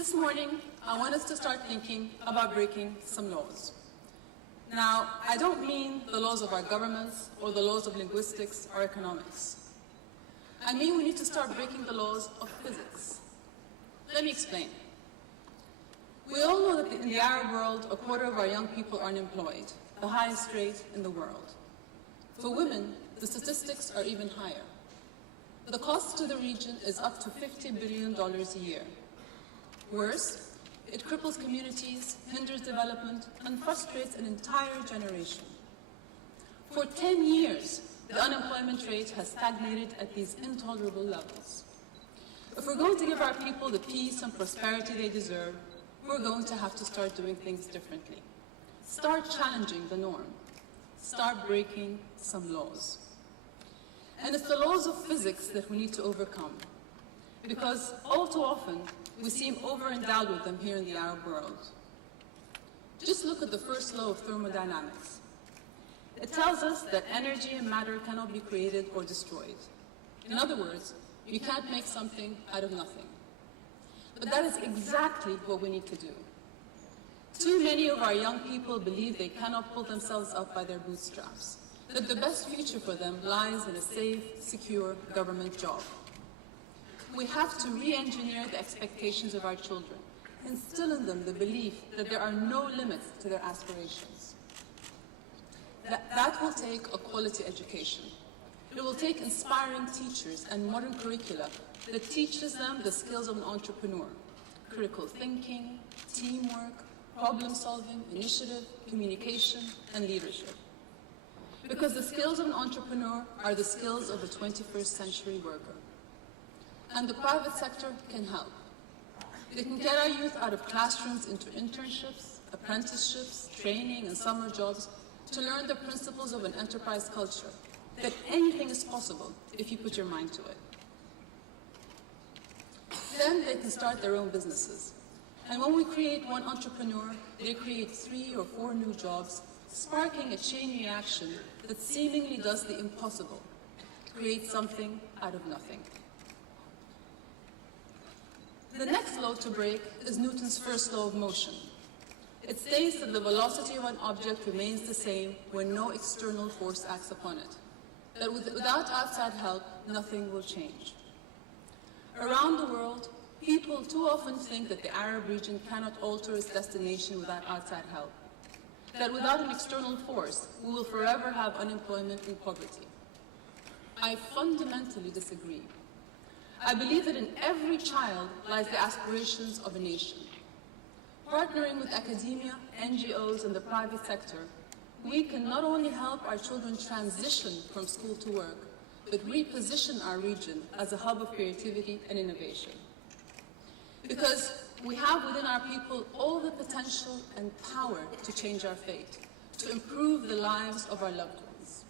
This morning, I want us to start thinking about breaking some laws. Now, I don't mean the laws of our governments or the laws of linguistics or economics. I mean we need to start breaking the laws of physics. Let me explain. We all know that in the Arab world, a quarter of our young people are unemployed, the highest rate in the world. For women, the statistics are even higher. The cost to the region is up to $50 billion a year. Worse, it cripples communities, hinders development, and frustrates an entire generation. For 10 years, the unemployment rate has stagnated at these intolerable levels. If we're going to give our people the peace and prosperity they deserve, we're going to have to start doing things differently. Start challenging the norm. Start breaking some laws. And it's the laws of physics that we need to overcome, because all too often, we seem over-endowed with them here in the Arab world. Just look at the first law of thermodynamics. It tells us that energy and matter cannot be created or destroyed. In other words, you can't make something out of nothing. But that is exactly what we need to do. Too many of our young people believe they cannot pull themselves up by their bootstraps, that the best future for them lies in a safe, secure government job. We have to re-engineer the expectations of our children, instill in them the belief that there are no limits to their aspirations. That will take a quality education. It will take inspiring teachers and modern curricula that teaches them the skills of an entrepreneur: critical thinking, teamwork, problem solving, initiative, communication, and leadership. Because the skills of an entrepreneur are the skills of a 21st century worker. And the private sector can help. They can get our youth out of classrooms into internships, apprenticeships, training, and summer jobs to learn the principles of an enterprise culture, that anything is possible if you put your mind to it. Then they can start their own businesses. And when we create one entrepreneur, they create 3 or 4 new jobs, sparking a chain reaction that seemingly does the impossible: create something out of nothing. The next law to break is Newton's first law of motion. It states that the velocity of an object remains the same when no external force acts upon it, that without outside help, nothing will change. Around the world, people too often think that the Arab region cannot alter its destination without outside help, that without an external force, we will forever have unemployment and poverty. I fundamentally disagree. I believe that in every child lies the aspirations of a nation. Partnering with academia, NGOs, and the private sector, we can not only help our children transition from school to work, but reposition our region as a hub of creativity and innovation. Because we have within our people all the potential and power to change our fate, to improve the lives of our loved ones.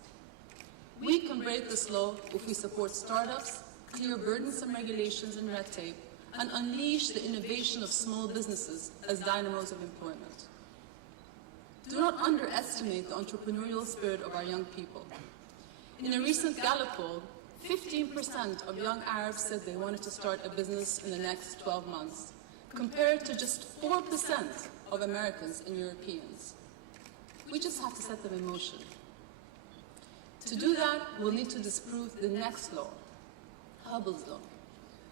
We can break this law if we support startups, clear burdensome regulations and red tape, and unleash the innovation of small businesses as dynamos of employment. Do not underestimate the entrepreneurial spirit of our young people. In a recent Gallup poll, 15% of young Arabs said they wanted to start a business in the next 12 months, compared to just 4% of Americans and Europeans. We just have to set them in motion. To do that, we'll need to disprove the next law, Hubble's law,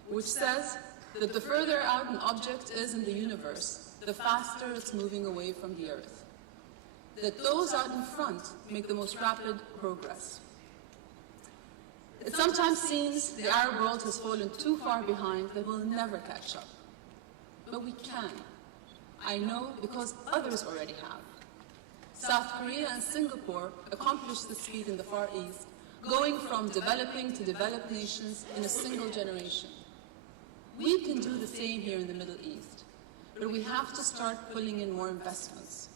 which says that the further out an object is in the universe, the faster it's moving away from the Earth. That those out in front make the most rapid progress. It sometimes seems the Arab world has fallen too far behind that we'll never catch up. But we can. I know because others already have. South Korea and Singapore accomplished this feat in the Far East, going from developing to developed nations in a single generation. We can do the same here in the Middle East, but we have to start pulling in more investments.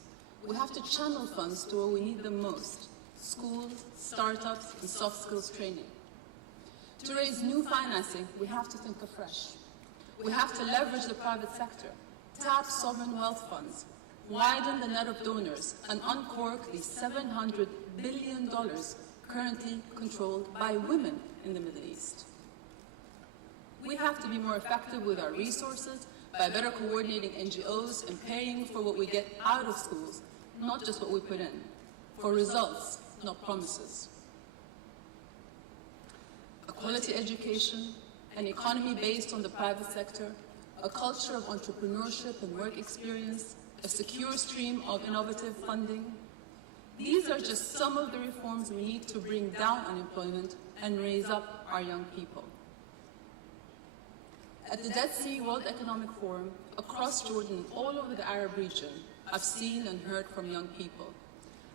We have to channel funds to where we need them most: schools, startups, and soft skills training. To raise new financing, we have to think afresh. We have to leverage the private sector, tap sovereign wealth funds, widen the net of donors, and uncork the $700 billion currently controlled by women in the Middle East. We have to be more effective with our resources by better coordinating NGOs and paying for what we get out of schools, not just what we put in, for results, not promises. A quality education, an economy based on the private sector, a culture of entrepreneurship and work experience, a secure stream of innovative funding. These are just some of the reforms we need to bring down unemployment and raise up our young people. At the Dead Sea World Economic Forum, across Jordan, all over the Arab region, I've seen and heard from young people.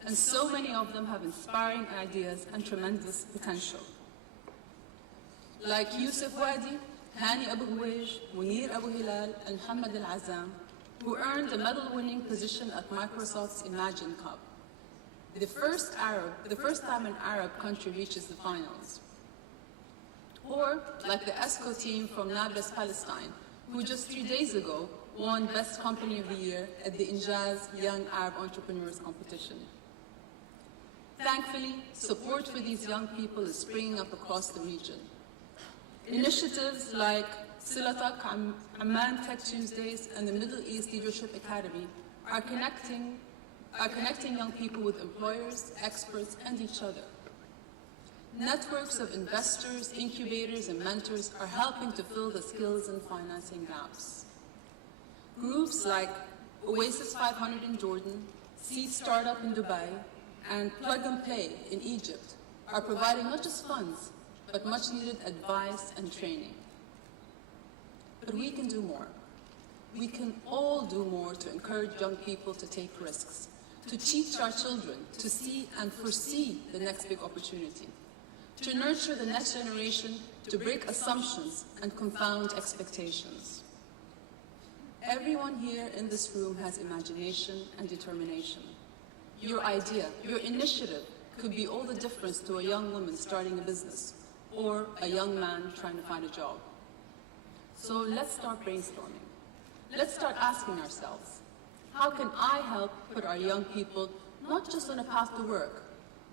And so many of them have inspiring ideas and tremendous potential. Like Yusuf Wadi, Hani Abu Huwaj, Munir Abu Hilal, and Muhammad Al-Azam, who earned a medal-winning position at Microsoft's Imagine Cup. The first time an Arab country reaches the finals. Or like the ESCO team from Nablus, Palestine, who just 3 days ago won Best Company of the Year at the Injaz Young Arab Entrepreneurs Competition. Thankfully, support for these young people is springing up across the region. Initiatives like Silatak, Amman Tech Tuesdays, and the Middle East Leadership Academy are connecting young people with employers, experts, and each other. Networks of investors, incubators, and mentors are helping to fill the skills and financing gaps. Groups like Oasis 500 in Jordan, Seed Startup in Dubai, and Plug and Play in Egypt are providing not just funds, but much needed advice and training. But we can do more. We can all do more to encourage young people to take risks, to teach our children to see and foresee the next big opportunity, to nurture the next generation, to break assumptions and confound expectations. Everyone here in this room has imagination and determination. Your idea, your initiative could be all the difference to a young woman starting a business or a young man trying to find a job. So let's start brainstorming. Let's start asking ourselves, how can I help put our young people not just on a path to work,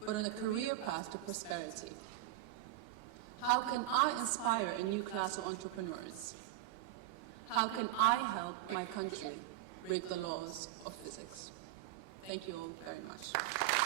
but on a career path to prosperity? How can I inspire a new class of entrepreneurs? How can I help my country break the laws of physics? Thank you all very much.